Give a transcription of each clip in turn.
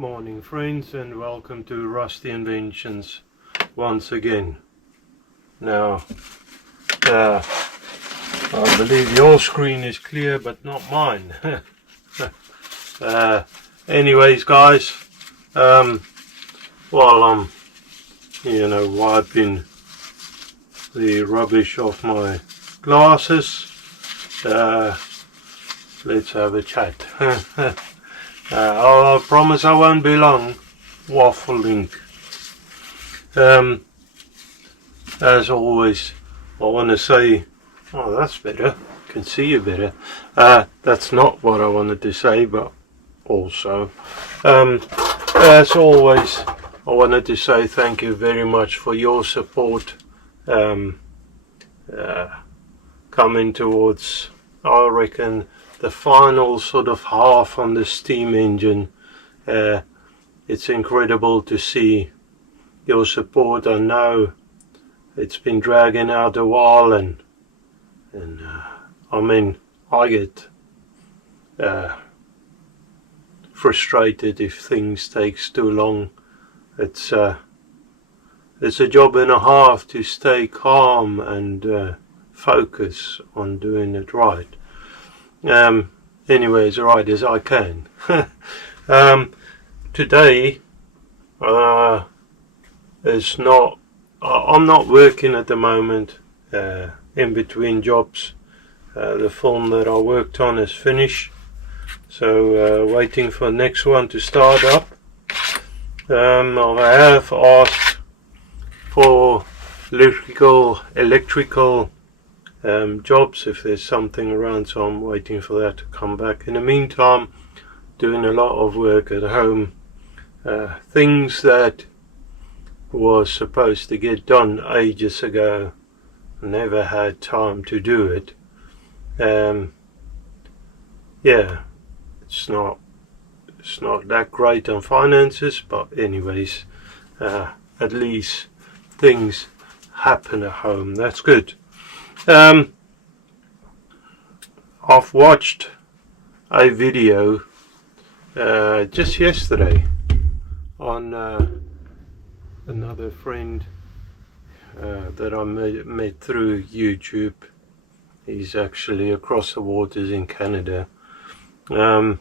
Morning friends, and welcome to Rusty Inventions once again. Now I believe your screen is clear but not mine. Anyways guys, while I'm wiping the rubbish off my glasses, let's have a chat. I promise I won't be long waffling. As always, I want to say, oh, that's better, I can see you better. That's not what I wanted to say, but also, as always, I wanted to say thank you very much for your support coming towards, I reckon, the final sort of half on the steam engine. It's incredible to see your support. I know it's been dragging out a while, and I mean, I get frustrated if things takes too long. It's a job and a half to stay calm and focus on doing it right. Anyway, as right as I can. Today is not, I'm not working at the moment, in between jobs. The film that I worked on is finished, so waiting for the next one to start up. I have asked for electrical jobs if there's something around, so I'm waiting for that to come back. In the meantime, doing a lot of work at home, things that was supposed to get done ages ago, never had time to do it. Yeah, it's not that great on finances, but anyways, at least things happen at home. That's good. I've watched a video just yesterday on another friend that I met through YouTube. He's actually across the waters in Canada. Myford.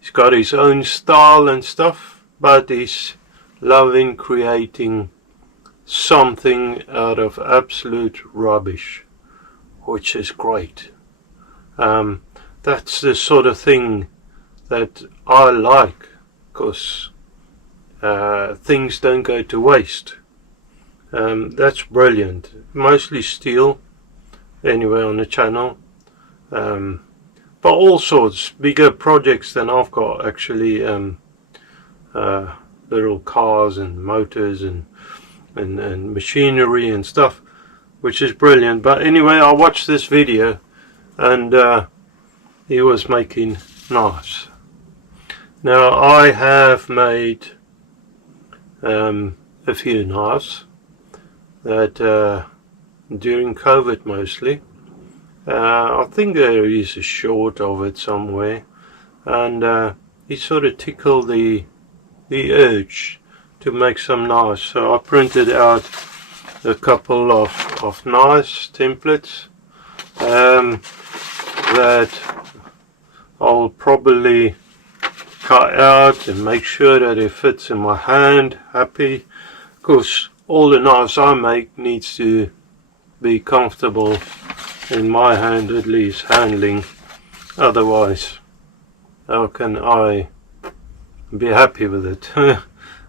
He's got his own style and stuff, but he's loving creating something out of absolute rubbish, which is great. That's the sort of thing that I like, because things don't go to waste. That's brilliant. Mostly steel anyway on the channel, but all sorts, bigger projects than I've got actually. Little cars and motors and machinery and stuff, which is brilliant. But anyway, I watched this video, and he was making knives. Now I have made a few knives that during COVID mostly. I think there is a short of it somewhere, and he sort of tickled the urge to make some knives, so I printed out a couple of knives templates that I'll probably cut out and make sure that it fits in my hand happy, because all the knives I make needs to be comfortable in my hand, at least handling, otherwise how can I be happy with it?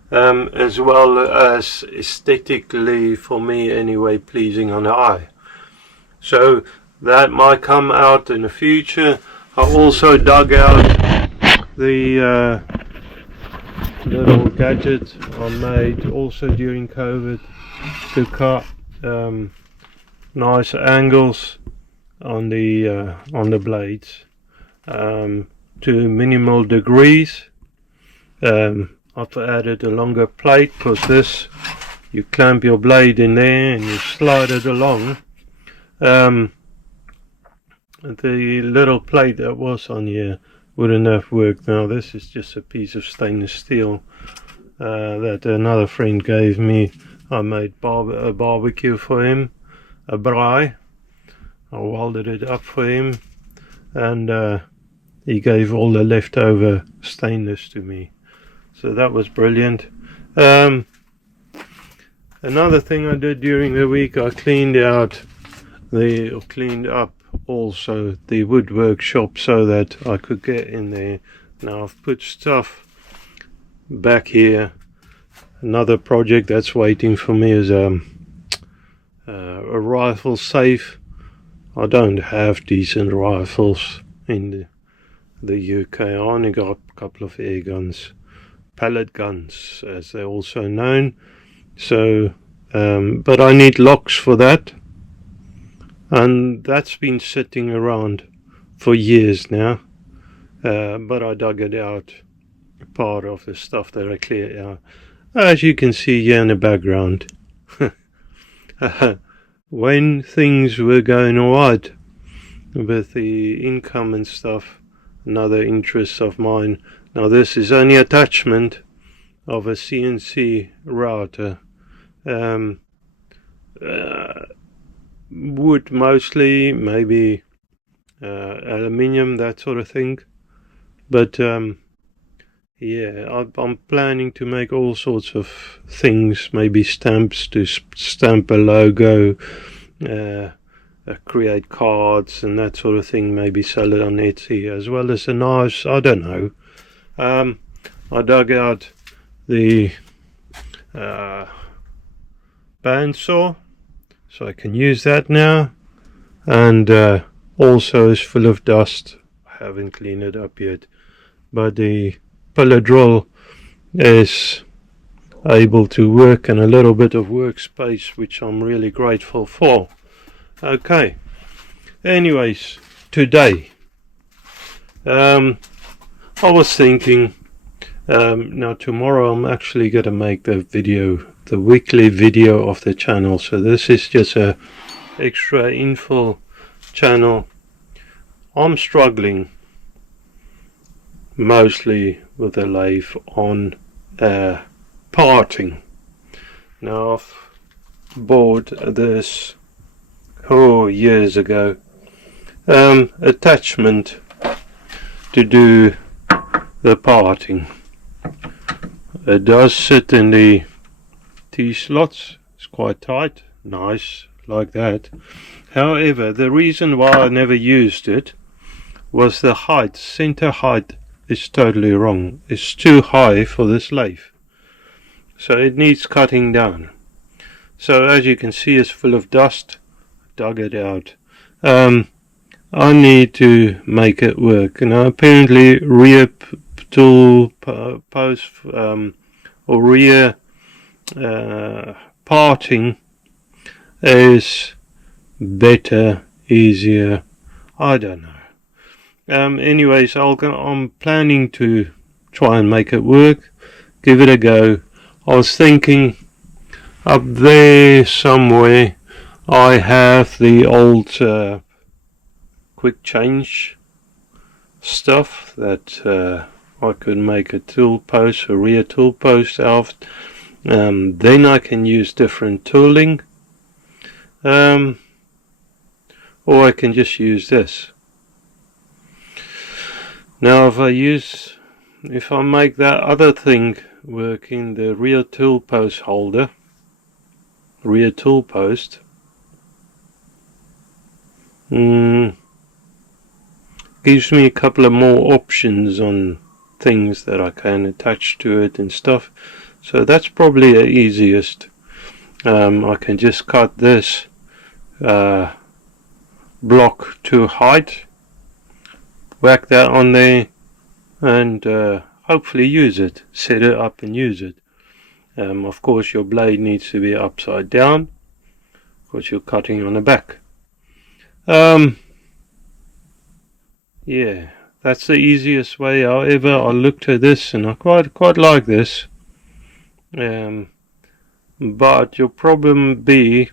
As well as aesthetically, for me anyway, pleasing on the eye. So that might come out in the future. I also dug out the little gadget I made also during COVID to cut nice angles on the blades to minimal degrees. I've added a longer plate, because this, you clamp your blade in there and you slide it along, the little plate that was on here wouldn't have worked. Now this is just a piece of stainless steel that another friend gave me. I made a barbecue for him, a braai. I welded it up for him, and he gave all the leftover stainless to me. So that was brilliant. Another thing I did during the week, I cleaned up also the wood workshop so that I could get in there. Now I've put stuff back here. Another project that's waiting for me is a rifle safe. I don't have decent rifles in the UK. I only got a couple of air guns, pellet guns as they're also known. So but I need locks for that, and that's been sitting around for years now, but I dug it out, part of the stuff that I cleared out, as you can see here in the background. When things were going alright with the income and stuff, another interest of mine. Now this is only attachment of a CNC router. Wood mostly, maybe aluminium, that sort of thing. But yeah, I'm planning to make all sorts of things, maybe stamps to stamp a logo, create cards and that sort of thing, maybe sell it on Etsy, as well as the knives. I don't know. I dug out the bandsaw, so I can use that now, and also is full of dust. I haven't cleaned it up yet, but the pillar drill is able to work, and a little bit of workspace, which I'm really grateful for. Okay, anyways, today I was thinking, now tomorrow I'm actually going to make the weekly video of the channel, so this is just a extra info channel. I'm struggling mostly with the lathe on parting. Now I've bought this years ago, attachment to do the parting. It does sit in the T-slots, it's quite tight, nice like that. However, the reason why I never used it was the height, center height is totally wrong. It's too high for this lathe, so it needs cutting down. So as you can see, it's full of dust. Dug it out. I need to make it work. Now apparently rear tool post or rear parting is better, easier. I don't know. Anyways, I'm planning to try and make it work, give it a go. I was thinking up there somewhere I have the old quick change stuff that I could make a tool post, a rear tool post out. Then I can use different tooling, or I can just use this. Now if I make that other thing working, the rear tool post holder, rear tool post, gives me a couple of more options on things that I can attach to it and stuff. So that's probably the easiest. I can just cut this block to height, whack that on there, and hopefully use it, set it up and use it. Of course your blade needs to be upside down because you're cutting on the back. Yeah, that's the easiest way. However, I looked at this and I quite like this. But your problem be,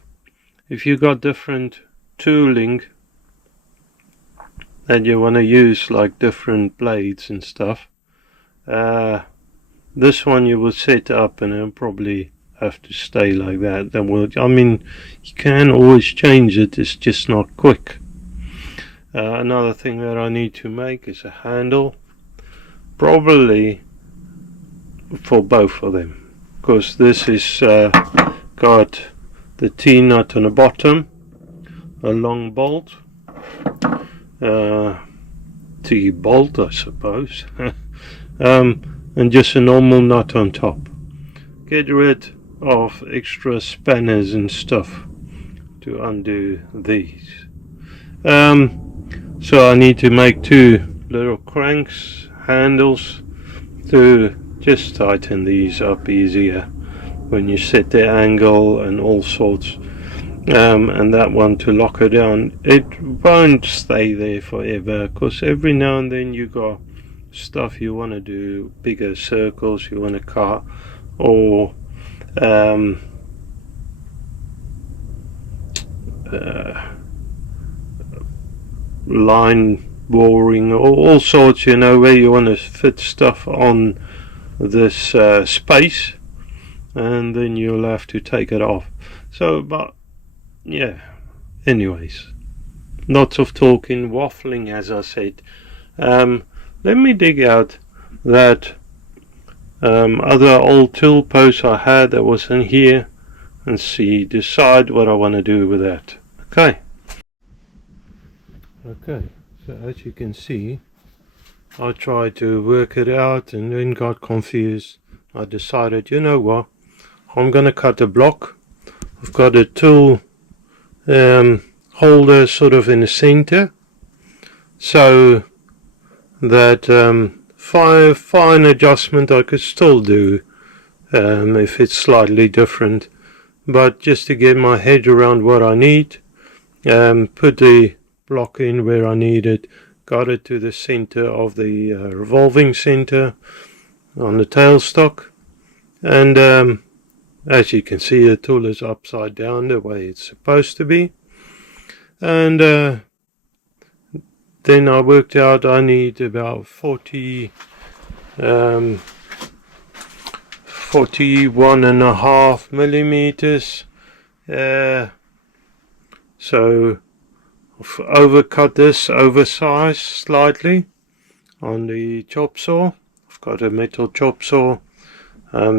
if you got different tooling, that you want to use like different blades and stuff. This one you will set up and it'll probably have to stay like that. That will, I mean, you can always change it, it's just not quick. Another thing that I need to make is a handle, probably for both of them, because this is got the T-nut on the bottom, a long bolt, T-bolt I suppose, and just a normal nut on top. Get rid of extra spanners and stuff to undo these. So I need to make two little cranks, handles, to just tighten these up easier when you set the angle and all sorts. And that one to lock it down. It won't stay there forever, because every now and then you got stuff you want to do, bigger circles you want to cut, or line boring, or all sorts, you know, where you want to fit stuff on this space, and then you'll have to take it off. So, but yeah, anyways, lots of talking, waffling, as I said. Let me dig out that other old tool post I had that was in here and decide what I want to do with that. Okay, so as you can see, I tried to work it out and then got confused. I decided, you know what, I'm going to cut a block. I've got a tool holder sort of in the center, so that fine adjustment I could still do if it's slightly different, but just to get my head around what I need, put the block in where I need it, got it to the center of the revolving center on the tailstock, and as you can see, the tool is upside down the way it's supposed to be. And then I worked out I need about 41.5 millimeters. So I've overcut this, oversized slightly on the chop saw. I've got a metal chop saw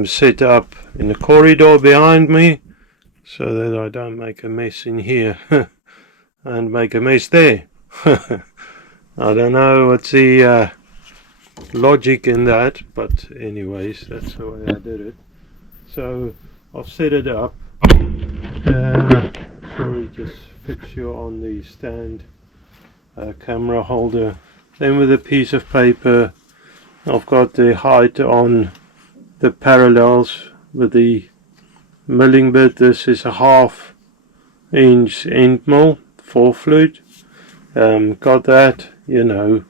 set up in the corridor behind me, so that I don't make a mess in here and make a mess there. I don't know what's the logic in that, but anyways, that's the way I did it. So I've set it up. Sorry, just fix you on the stand camera holder. Then with a piece of paper, I've got the height on the parallels with the milling bit. This is a 1/2 inch end mill, 4 flute. Got that, you know,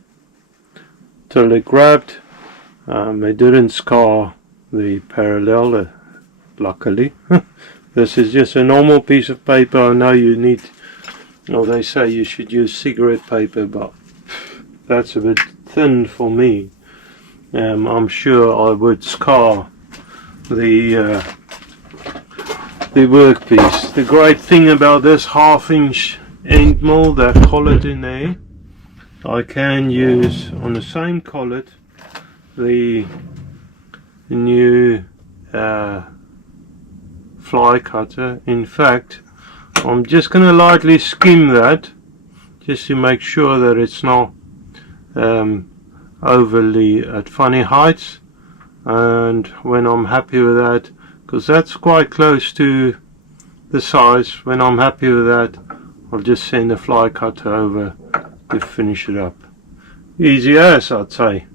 till it grabbed. It didn't scar the parallel, luckily. This is just a normal piece of paper. I know you need, or they say you should use cigarette paper, but that's a bit thin for me. I'm sure I would scar the workpiece. The great thing about this 1/2 inch end mill, that collet in there, I can use on the same collet the new fly cutter. In fact, I'm just going to lightly skim that just to make sure that it's not overly at funny heights, and when I'm happy with that, because that's quite close to the size, when I'm happy with that, I'll just send the fly cutter over to finish it up. Easy as, I'd say.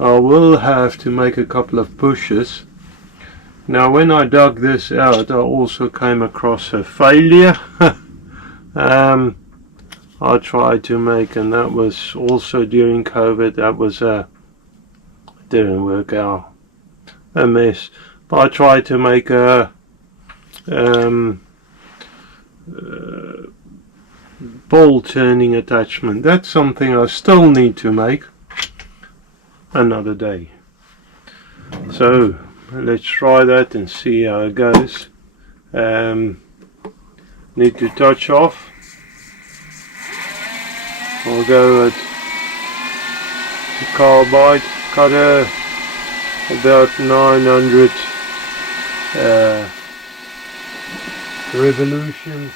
I will have to make a couple of pushes. Now when I dug this out, I also came across a failure. I tried to make, and that was also during COVID, that was didn't work out, a mess. But I tried to make ball turning attachment. That's something I still need to make another day. So let's try that and see how it goes. Need to touch off. I'll go at the carbide cutter about 900 revolutions.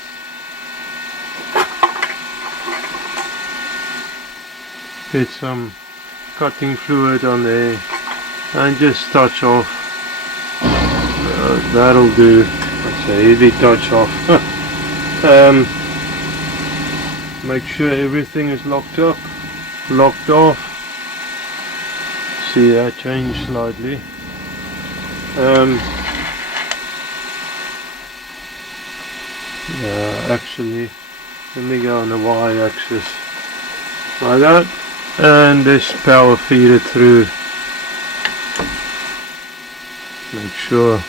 Get some cutting fluid on there and just touch off. That'll do. That's a heavy touch off. Make sure everything is locked up, locked off. See that change slightly. Actually, let me go on the y-axis like that, and this power feed it through. Make sure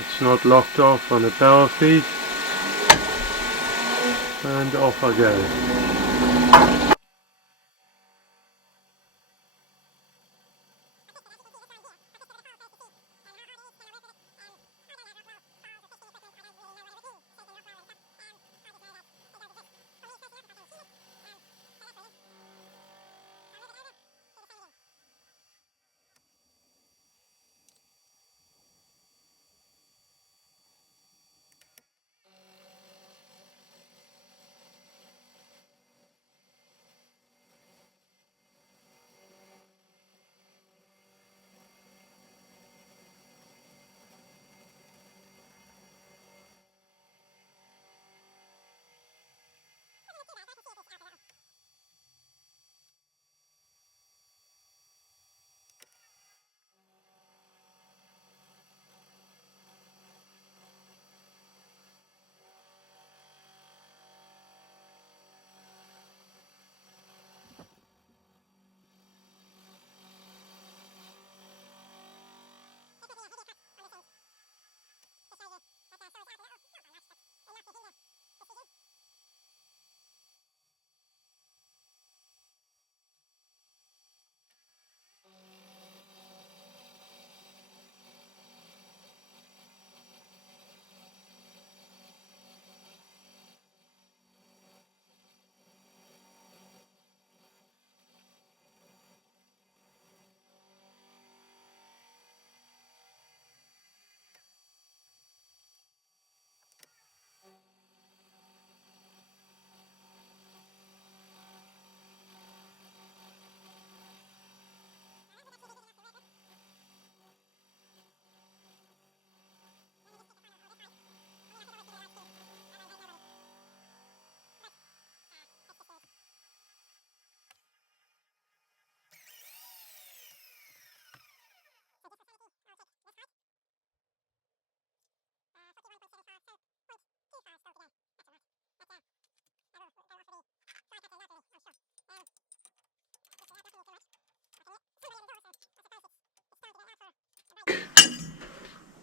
it's not locked off on the power feed, and off I go.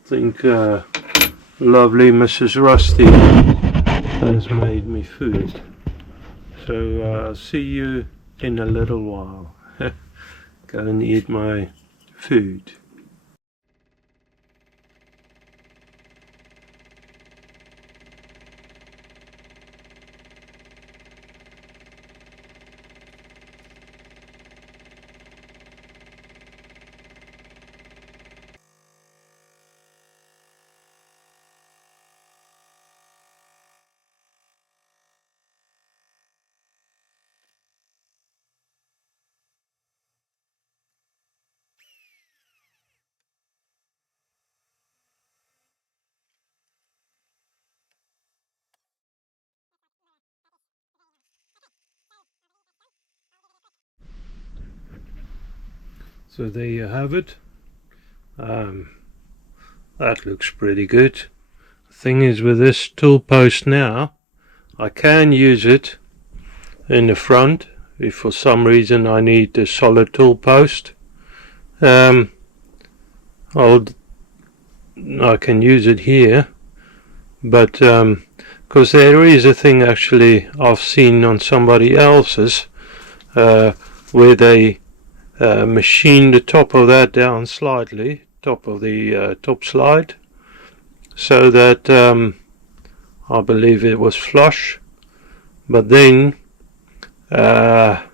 I think lovely Mrs. Rusty has made me food. So I'll see you in a little while. Go and eat my food. So there you have it. That looks pretty good. The thing is, with this tool post now, I can use it in the front if for some reason I need a solid tool post. I can use it here, but because there is a thing actually I've seen on somebody else's where they machine the top of that down slightly, top of the top slide, so that I believe it was flush, but then the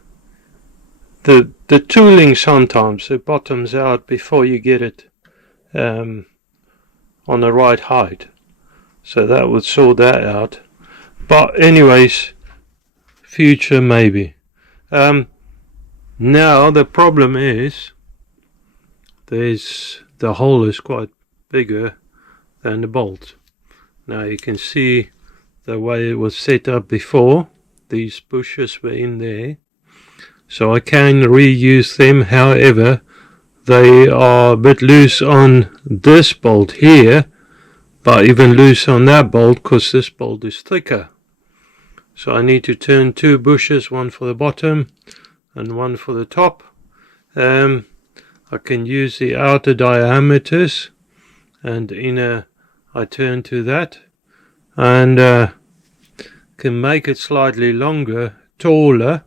tooling sometimes it bottoms out before you get it on the right height, so that would sort that out. But anyways, future maybe. Now the problem is the hole is quite bigger than the bolt. Now you can see the way it was set up before, these bushes were in there, so I can reuse them. However, they are a bit loose on this bolt here, but even loose on that bolt because this bolt is thicker. So I need to turn two bushes, one for the bottom and one for the top. I can use the outer diameters and inner I turn to that, and can make it slightly longer, taller,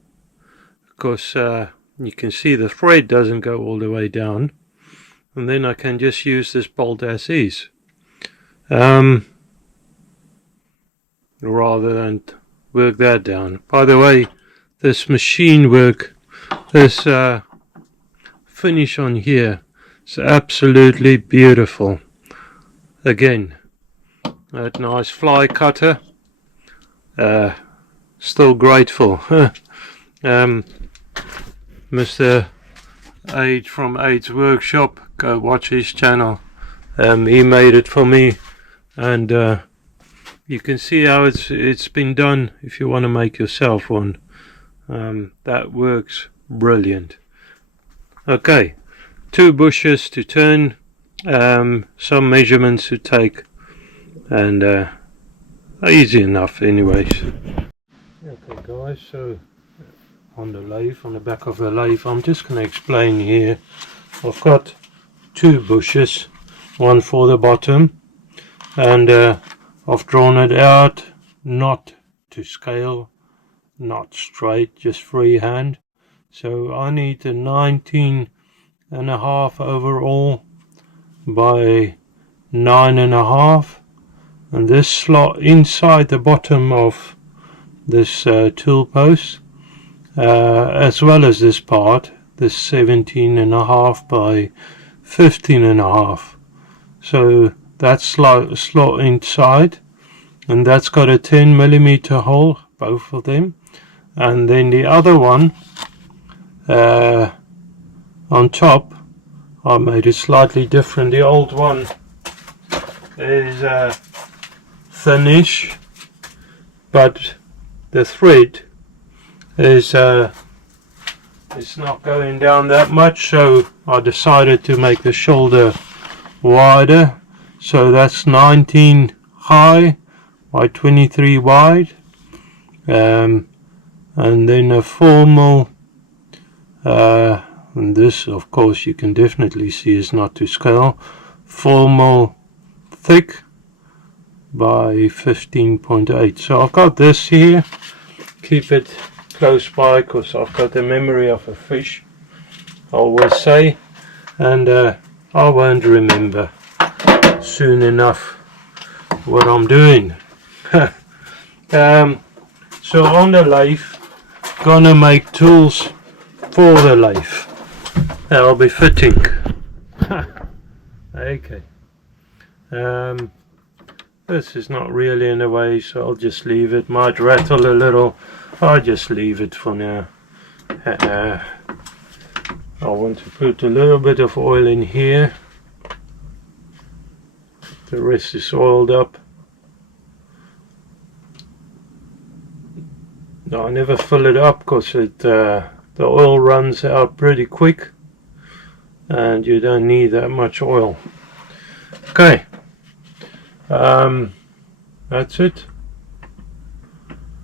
because you can see the thread doesn't go all the way down, and then I can just use this bolt as is, rather than work that down. By the way, this machine work, this finish on here is absolutely beautiful. Again, that nice fly cutter, still grateful. Mr. Age from Age's Workshop, go watch his channel. He made it for me, and you can see how it's been done if you want to make yourself one. That works brilliant. Okay, two bushes to turn, some measurements to take, and easy enough anyways. Okay guys, so on the lathe, on the back of the lathe, I'm just going to explain here. I've got two bushes, one for the bottom, and I've drawn it out not to scale, not straight, just freehand. So I need a 19.5 overall by 9.5, and this slot inside the bottom of this tool post, as well as this part, this 17.5 by 15.5. So that's slot inside, and that's got a 10mm hole, both of them. And then the other one on top, I made it slightly different. The old one is thinnish, but the thread is it's not going down that much, so I decided to make the shoulder wider. So that's 19 high by 23 wide, and then a formal, and this of course you can definitely see is not to scale, formal thick by 15.8. so I've got this here, keep it close by because I've got the memory of a fish, I always say, and I won't remember soon enough what I'm doing. So on the lathe, gonna make tools for the lathe. That'll be fitting. Okay. This is not really in the way, so I'll just leave it. Might rattle a little. I'll just leave it for now. I want to put a little bit of oil in here. The rest is oiled up. No, I never fill it up because the oil runs out pretty quick, and you don't need that much oil. Okay, that's it.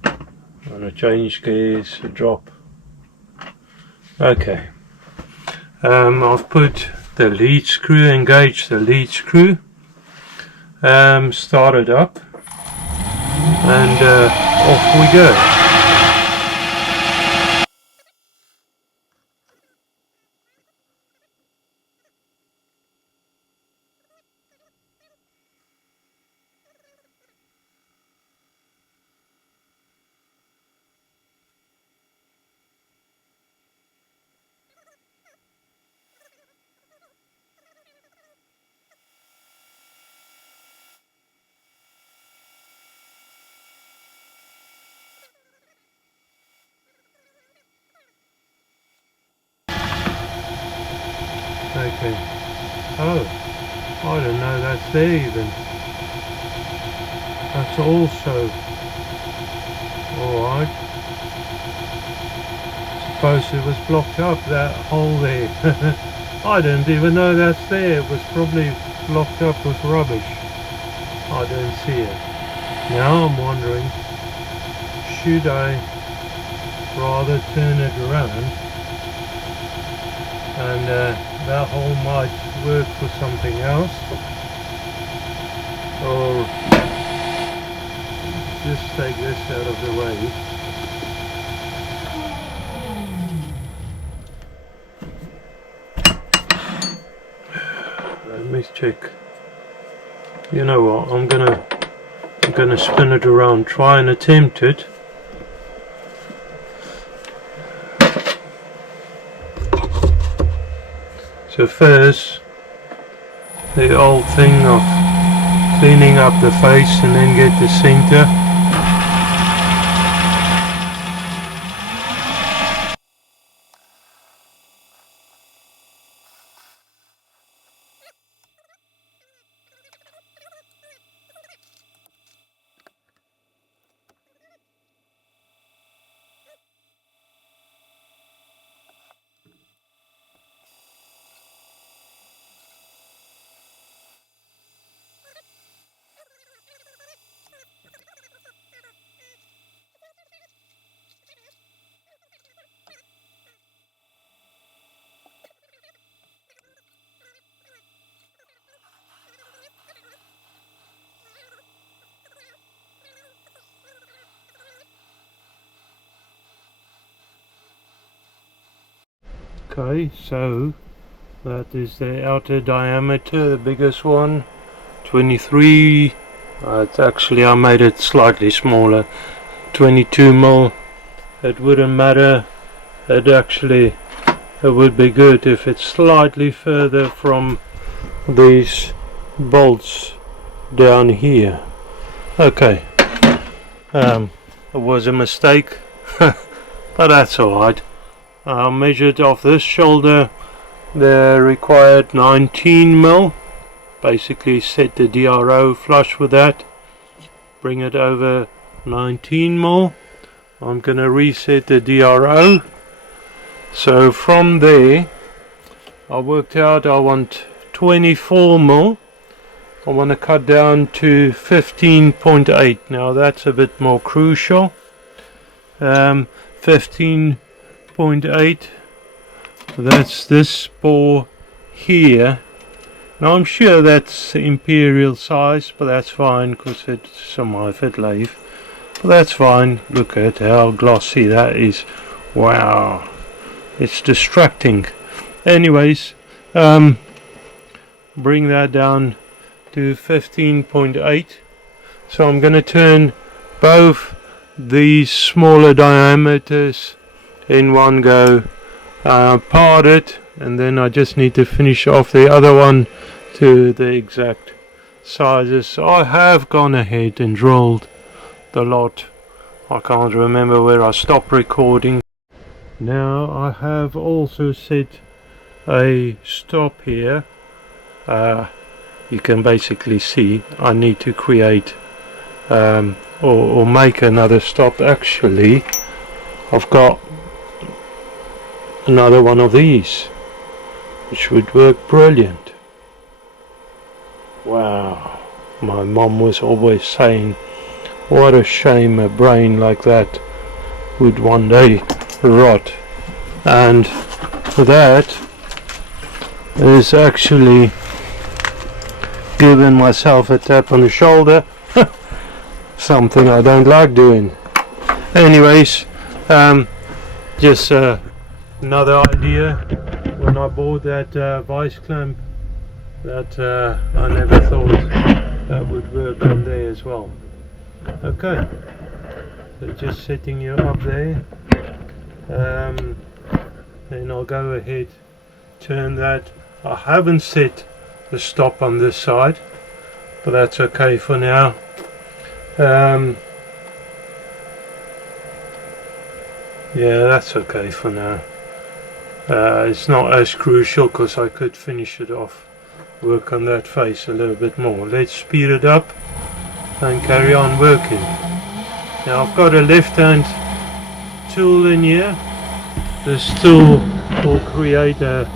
I'm gonna change gears, a drop. Okay, I've put the lead screw, engaged the lead screw, started up. and off we go. Okay. Oh, I don't know that's there even. That's also alright. Suppose it was blocked up, that hole there. I didn't even know that's there. It was probably blocked up with rubbish. I don't see it. Now I'm wondering, should I rather turn it around, and that hole might work for something else, or just take this out of the way. Let me check. You know what, I'm gonna spin it around, try and attempt it. So first, the old thing of cleaning up the face and then get the center. Okay, so that is the outer diameter, the biggest one, 23. It's actually, I made it slightly smaller, 22 mil. It wouldn't matter. It would be good if it's slightly further from these bolts down here. Okay, it was a mistake, but that's alright. I measured off this shoulder the required 19 mil. Basically set the DRO flush with that, bring it over 19 mil. I'm going to reset the DRO. So from there I worked out I want 24 mil. I want to cut down to 15.8. now that's a bit more crucial. 15.8, that's this bore here. Now I'm sure that's imperial size, but that's fine because it's a Myford lathe. But that's fine. Look at how glossy that is. Wow, it's distracting. Anyways, bring that down to 15.8. So I'm going to turn both these smaller diameters in one go, part it, and then I just need to finish off the other one to the exact sizes. So I have gone ahead and drilled the lot. I can't remember where I stopped recording. Now I have also set a stop here. You can basically see I need to create or make another stop. Actually, I've got another one of these which would work brilliant. Wow, my mom was always saying what a shame a brain like that would one day rot, and that is actually giving myself a tap on the shoulder. something I don't like doing. Anyways, just another idea. When I bought that vice clamp, that I never thought that would work on there as well. Okay, so just setting you up there. Then I'll go ahead, turn that. I haven't set the stop on this side, but that's okay for now. Yeah, that's okay for now. It's not as crucial because I could finish it off, work on that face a little bit more. Let's speed it up and carry on working. Now I've got a left hand tool in here. This tool will create a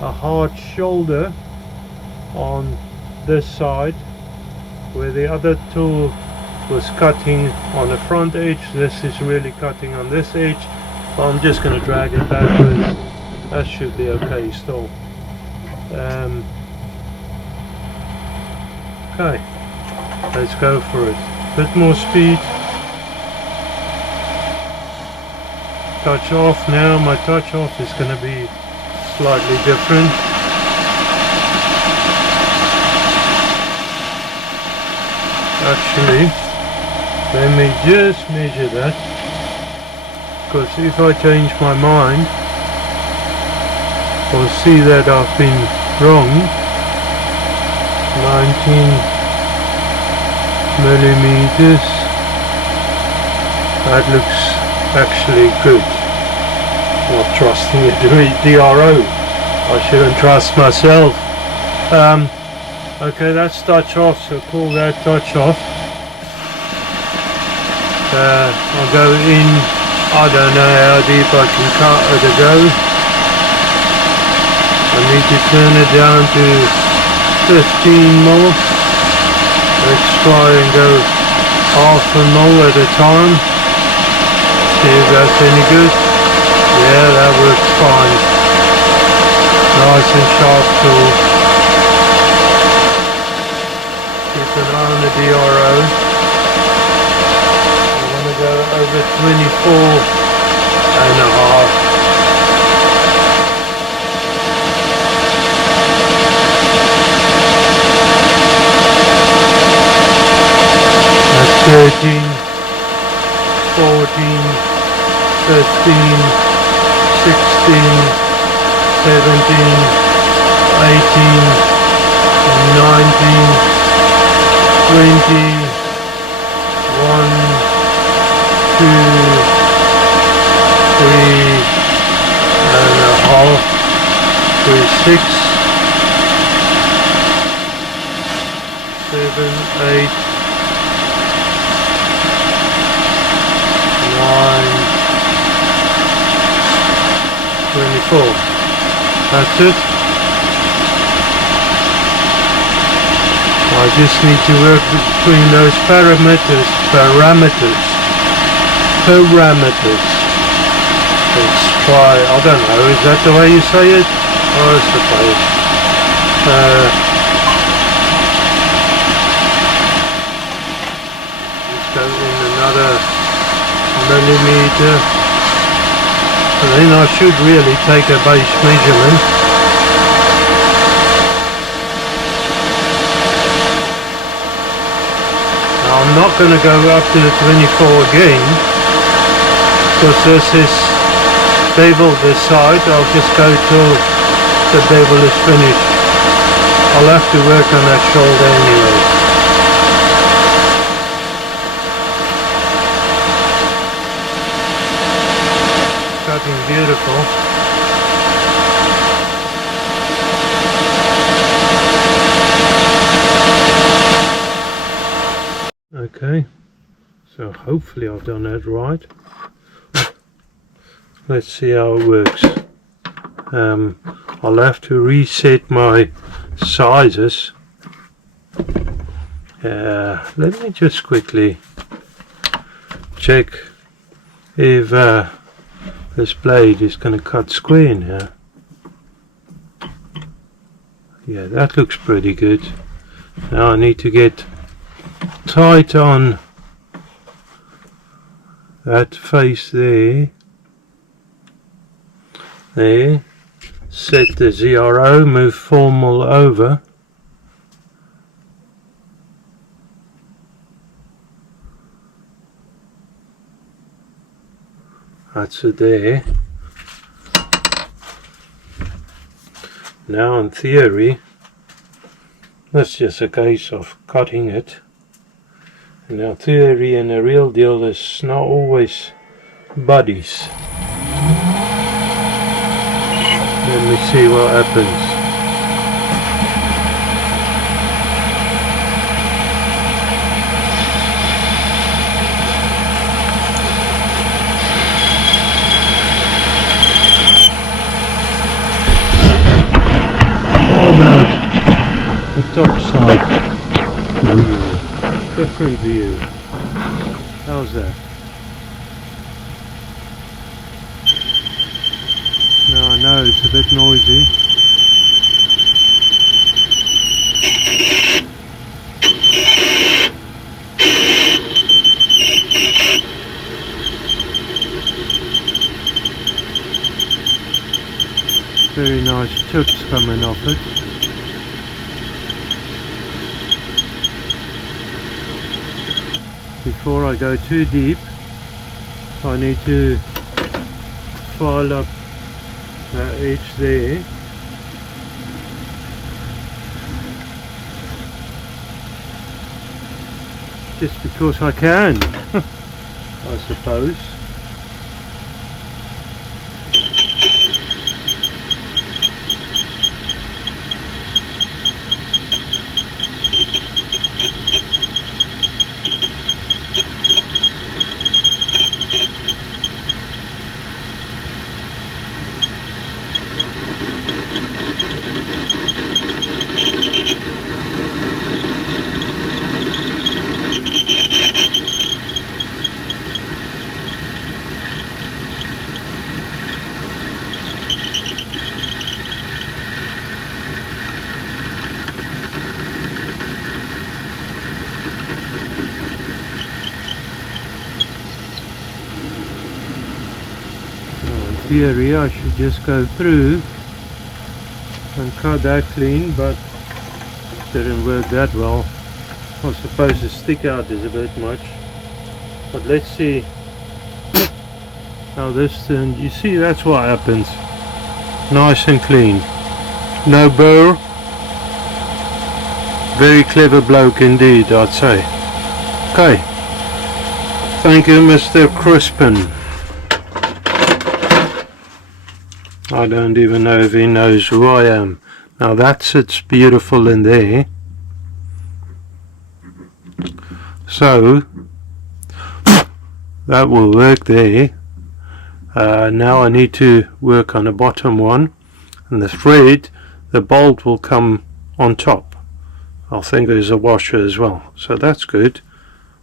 hard shoulder on this side, where the other tool was cutting on the front edge. This is really cutting on this edge. I'm just going to drag it backwards. That should be okay still. Okay, let's go for it. Bit more speed. Touch off now. My touch off is going to be slightly different. Actually, let me just measure that, because if I change my mind, I'll see that I've been wrong. 19 millimeters. That looks actually good. Not trusting a DRO. I shouldn't trust myself. Okay, that's touch off, so call that touch off. I'll go in. I don't know how deep I can cut or to go. I need to turn it down to 15 mil. Let's try and go half a mil at a time. See if that's any good. Yeah, that works fine. Nice and sharp tool. Keep an eye on the DRO. I'm going to go over 24.5. That's 13, 14, 15, 16, 17, 18, 19, 20, 1, 2, 3.5, 6, 7, 8, 9, 24. That's it. I just need to work between those parameters. Let's try, I don't know, is that the way you say it? I suppose. Let's go in another millimeter. And then I should really take a base measurement. Now I'm not going to go up to the 24 again, because this is beveled this side. I'll just go till the bevel is finished. I'll have to work on that shoulder anyway. Cutting beautiful. Okay, so hopefully I've done that right. Let's see how it works. I'll have to reset my sizes. Let me just quickly check if this blade is going to cut square now. Yeah, that looks pretty good. Now I need to get tight on that face there, set the 0, move formal over, that's it there. Now in theory, that's just a case of cutting it. And now theory and a real deal is not always buddies. Let me see what happens. The top side view, different view. How's that? Now I know it's a bit noisy. Very nice chips coming off it. Before I go too deep, I need to file up that edge there. Just because I can, I suppose. Theory, I should just go through and cut that clean, but didn't work that well. I suppose the stick out is a bit much, but let's see how this turns. You see, that's what happens. Nice and clean, no burr. Very clever bloke indeed, I'd say. Okay, thank you, Mr. Crispin. I don't even know if he knows who I am. Now that sits beautiful in there. So that will work there. Now I need to work on the bottom one, and the thread, the bolt will come on top. I think there's a washer as well, so that's good.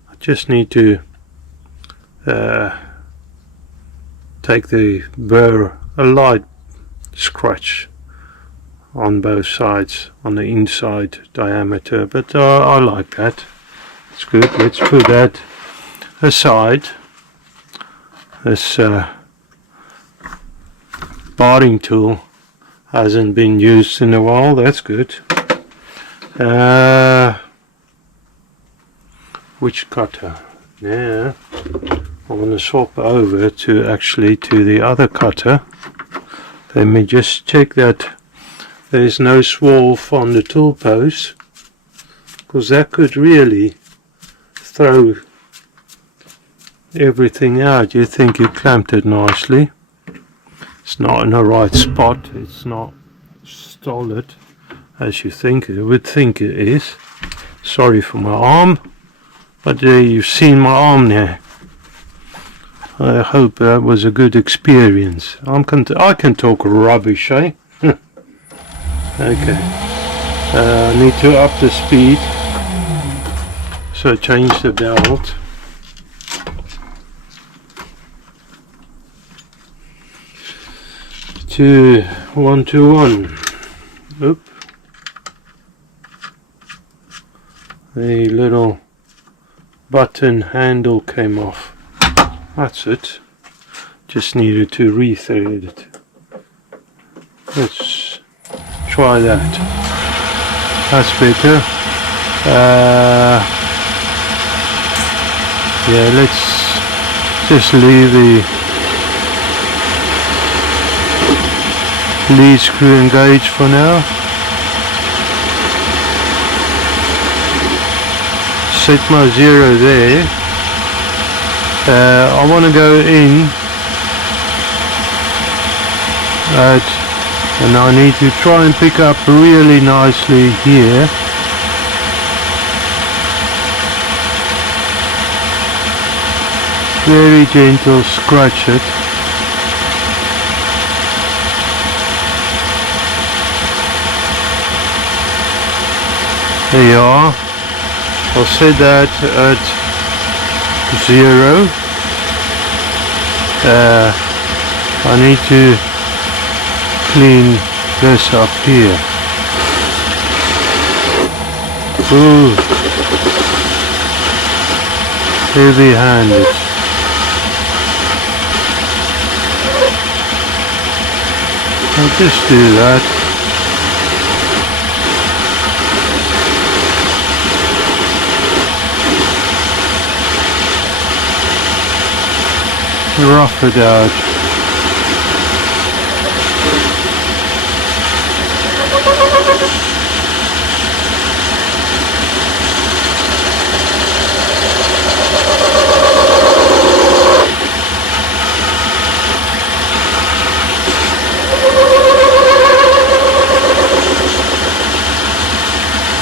I just need to take the burr, a light scratch on both sides on the inside diameter, but I like that. It's good. Let's put that aside. This barring tool hasn't been used in a while. That's good. Which cutter? Now I'm going to swap over to the other cutter. Let me just check that there's no swarf on the tool post, because that could really throw everything out. You think you clamped it nicely. It's not in the right spot. It's not solid as you think it would think it is. Sorry for my arm, but you've seen my arm now. I hope that was a good experience. I can talk rubbish, eh? Okay. I need to up the speed, so change the belt. To 121. Oop. The little button handle came off. That's it. Just needed to rethread it. Let's try that. That's better. Yeah, let's just leave the lead screw engaged for now. Set my 0 there. I want to go in and I need to try and pick up really nicely here. Very gentle, scratch it. There you are. I'll set that at 0. I need to clean this up here. Ooh, heavy-handed. I'll just do that. Rough it out.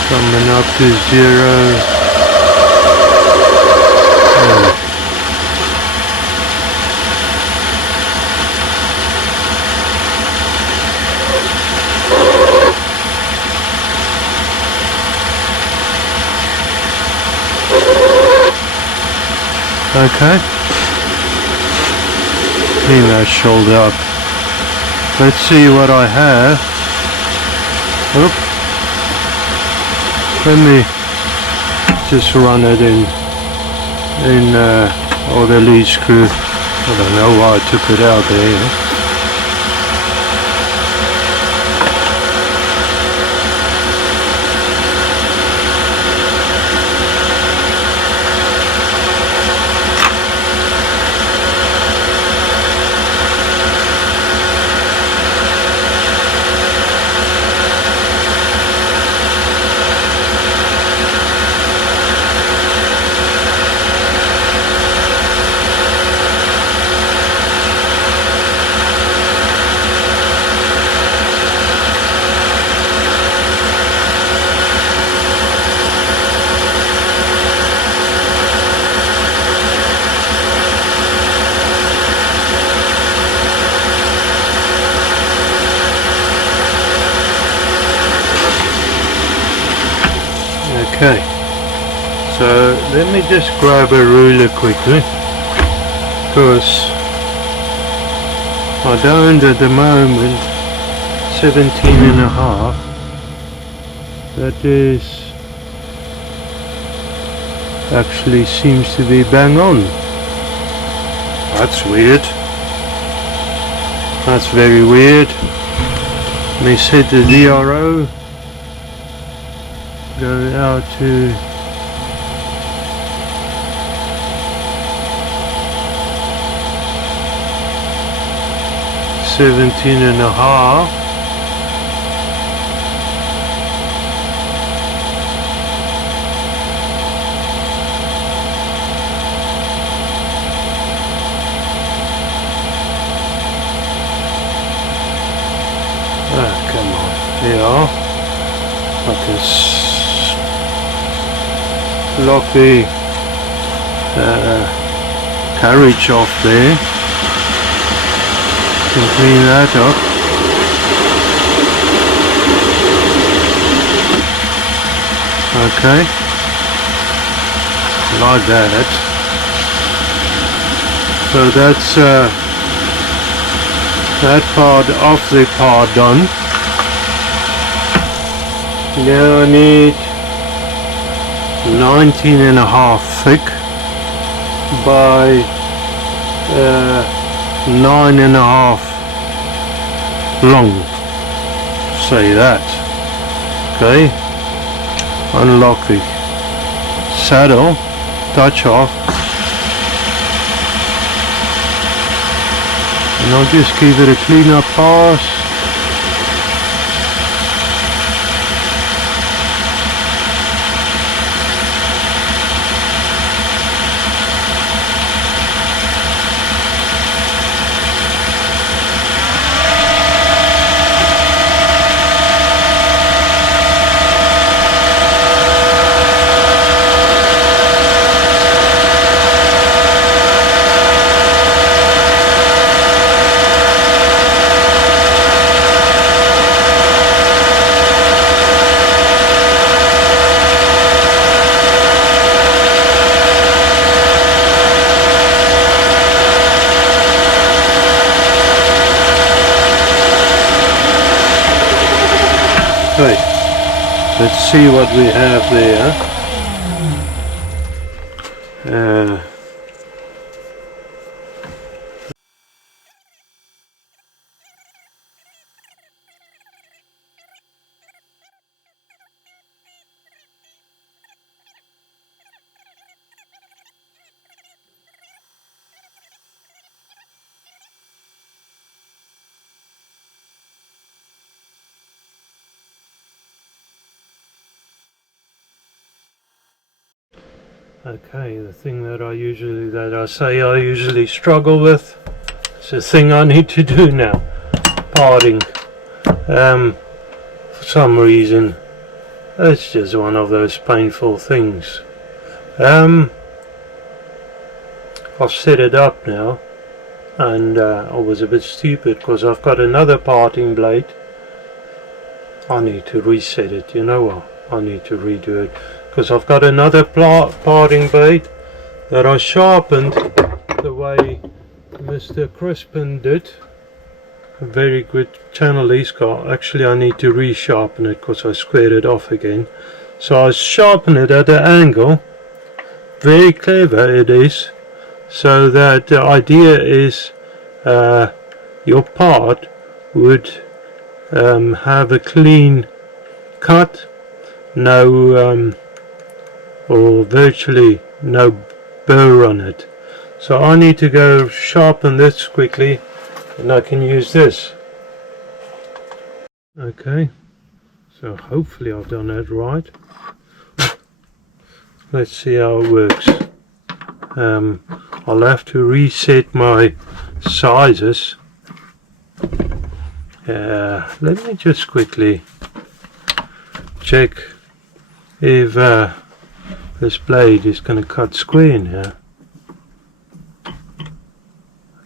Coming up to 0. Okay, clean that shoulder up. Let's see what I have. Oop. Let me just run it in the lead screw. I don't know why I took it out there. Okay, so let me just grab a ruler quickly, because I don't at the moment. 17.5. That is actually seems to be bang on. That's weird. That's very weird. Let me set the DRO. Go out to 17.5. Ah, come on. There you are. I can lock the carriage off there. Can clean that up. Okay, like that. So that's that part of the part done. Now I need 19.5 thick by 9.5 long, say that. Okay, unlock the saddle, touch off, and I'll just give it a clean up pass. Right, let's see what we have there. Okay, the thing that I usually struggle with, it's the thing I need to do now, parting. For some reason, it's just one of those painful things. I've set it up now, and I was a bit stupid because I've got another parting blade. I need to reset it, you know what, I need to redo it. Because I've got another parting blade that I sharpened the way Mr. Crispin did. A very good channel he's got. Actually, I need to resharpen it because I squared it off again. So I sharpen it at an angle. Very clever it is. So that the idea is your part would have a clean cut. No or virtually no burr on it. So I need to go sharpen this quickly and I can use this. Okay, so hopefully I've done that right. Let's see how it works. I'll have to reset my sizes. Let me just quickly check if this blade is going to cut square in here.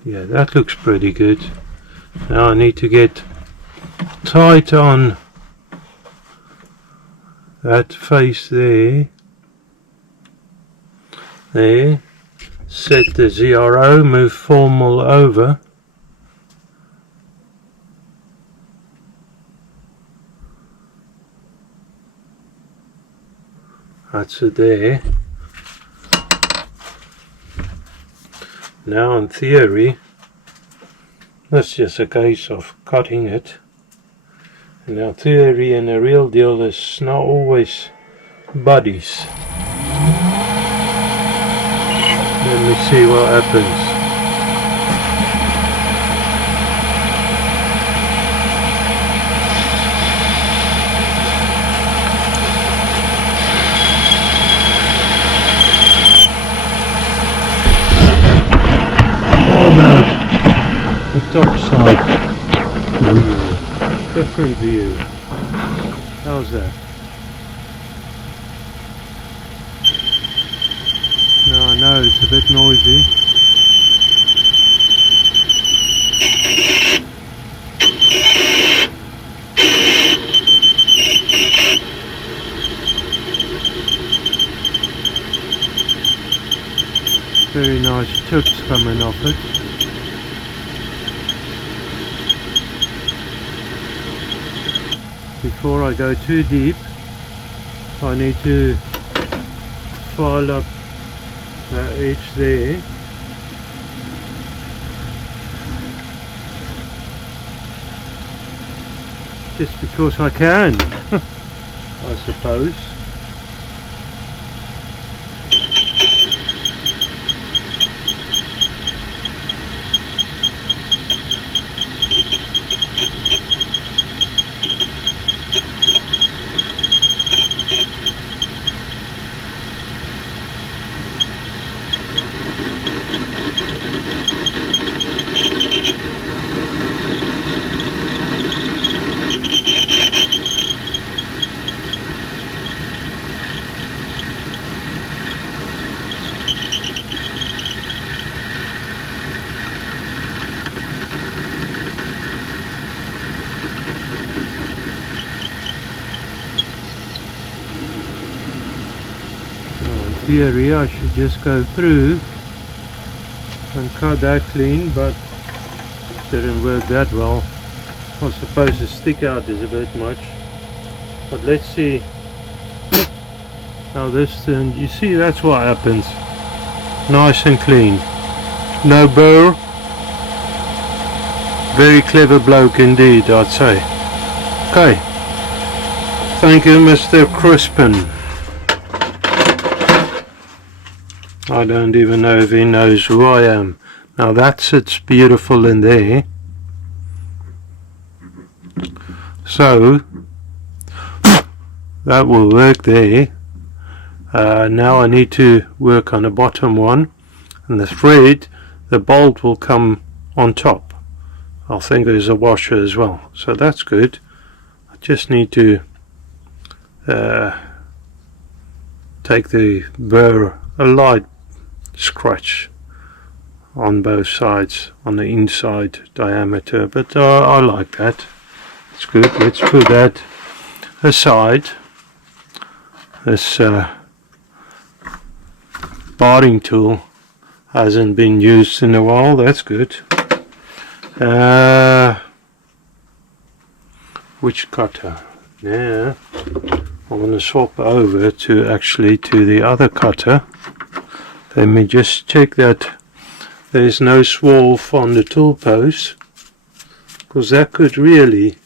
Yeah, that looks pretty good. Now I need to get tight on that face there. There. Set the 0, move formal over. That's it there. Now in theory, that's just a case of cutting it. And now theory and the real deal is not always buddies. Let me see what happens. The top side. Different view. How's that? No, I know it's a bit noisy. Very nice tips coming off it. Before I go too deep, I need to file up that edge there just because I can, I suppose. Theory, I should just go through and cut that clean, but didn't work that well. I suppose the stick out is a bit much, but let's see how this turns. You see, that's what happens. Nice and clean, no burr. Very clever bloke indeed, I'd say. Okay, thank you, Mr. Crispin. I don't even know if he knows who I am. Now that sits beautiful in there. So that will work there. Now I need to work on the bottom one, and the thread, the bolt will come on top. I think there's a washer as well, so that's good. I just need to take the burr, a light scratch on both sides on the inside diameter, but I like that. It's good. Let's put that aside. This barring tool hasn't been used in a while. That's good. Which cutter? Now I'm going to swap over to the other cutter. Let me just check that there's no swarf on the tool post, because that could really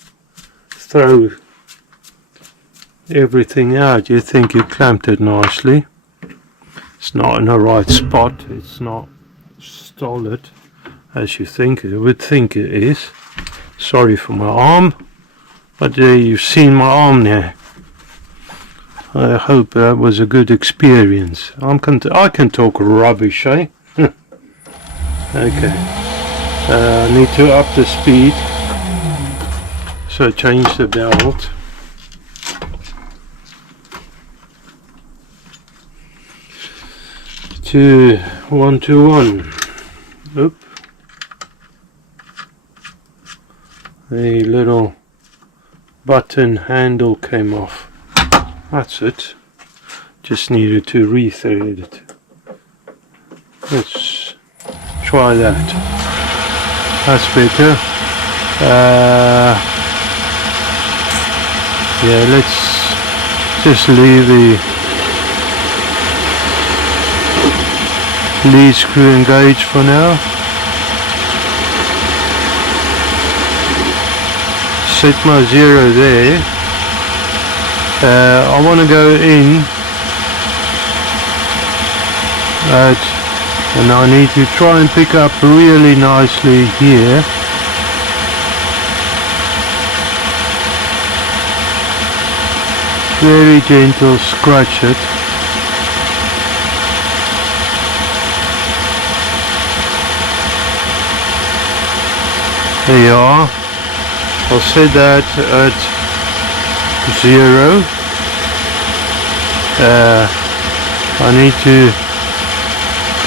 throw everything out. You think you clamped it nicely. It's not in the right spot. It's not solid as you think it would think it is. Sorry for my arm, but you've seen my arm now. I hope that was a good experience. I can talk rubbish, eh? Okay. I need to up the speed. So change the belt. To 121. Oop. The little button handle came off. That's it. Just needed to rethread it. Let's try that. That's better. Yeah, let's just leave the lead screw engaged for now. Set my 0 there. I want to go in and I need to try and pick up really nicely here. Very gentle, scratch it. There you are. I'll set that at 0. I need to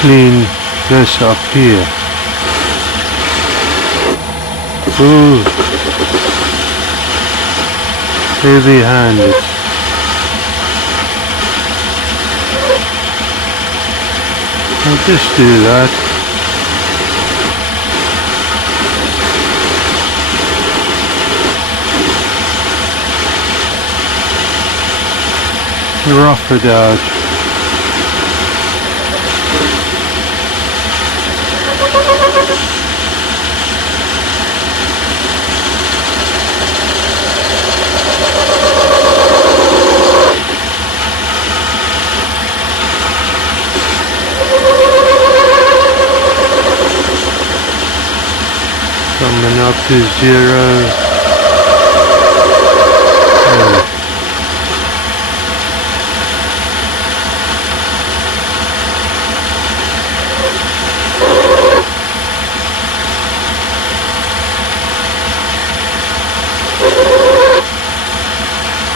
clean this up here. Ooh, heavy-handed. I'll just do that. Rough it out. up to 0.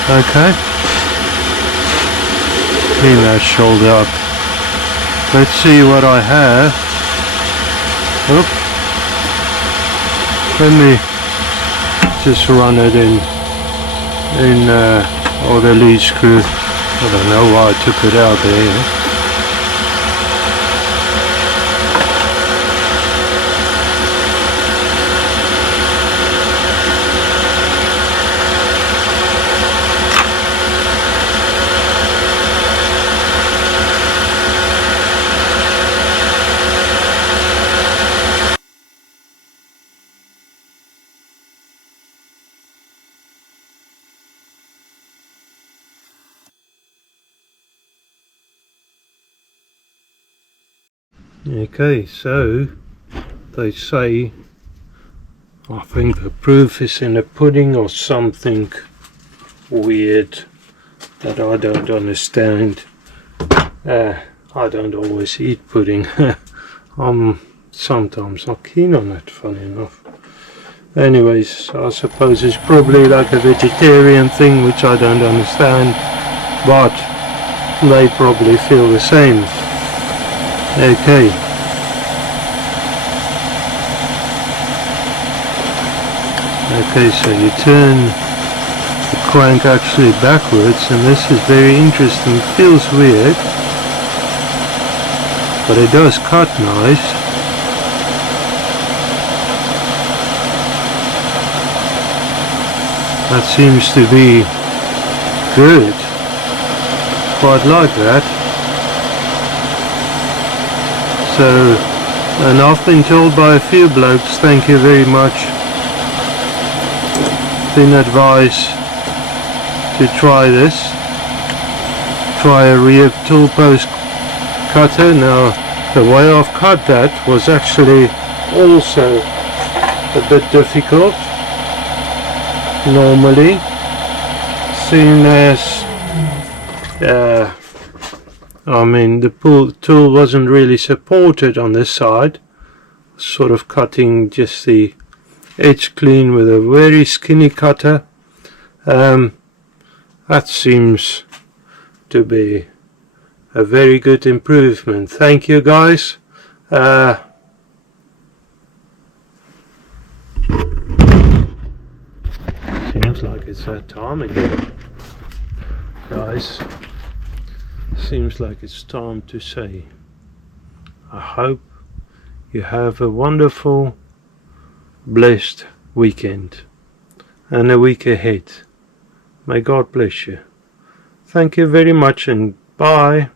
Okay, clean that shoulder up. Let's see what I have. Oop. Let me just run it in or the lead screw. I don't know why I took it out there. Okay, so they say, I think the proof is in the pudding or something weird that I don't understand. I don't always eat pudding. I'm sometimes not keen on it, funny enough. Anyways, I suppose it's probably like a vegetarian thing which I don't understand, but they probably feel the same. Okay. Okay, so you turn the crank actually backwards, and this is very interesting. It feels weird, but it does cut nice. That seems to be good. Quite like that. So, and I've been told by a few blokes, thank you very much, been advised to try this. Try a rear tool post cutter. Now, the way I've cut that was actually also a bit difficult. Normally, seeing as I mean, the tool wasn't really supported on this side, sort of cutting just the edge clean with a very skinny cutter. That seems to be a very good improvement. Thank you, guys. Seems like it's that time again, guys. Seems like it's time to say, I hope you have a wonderful, blessed weekend and a week ahead. May God bless you. Thank you very much, and bye.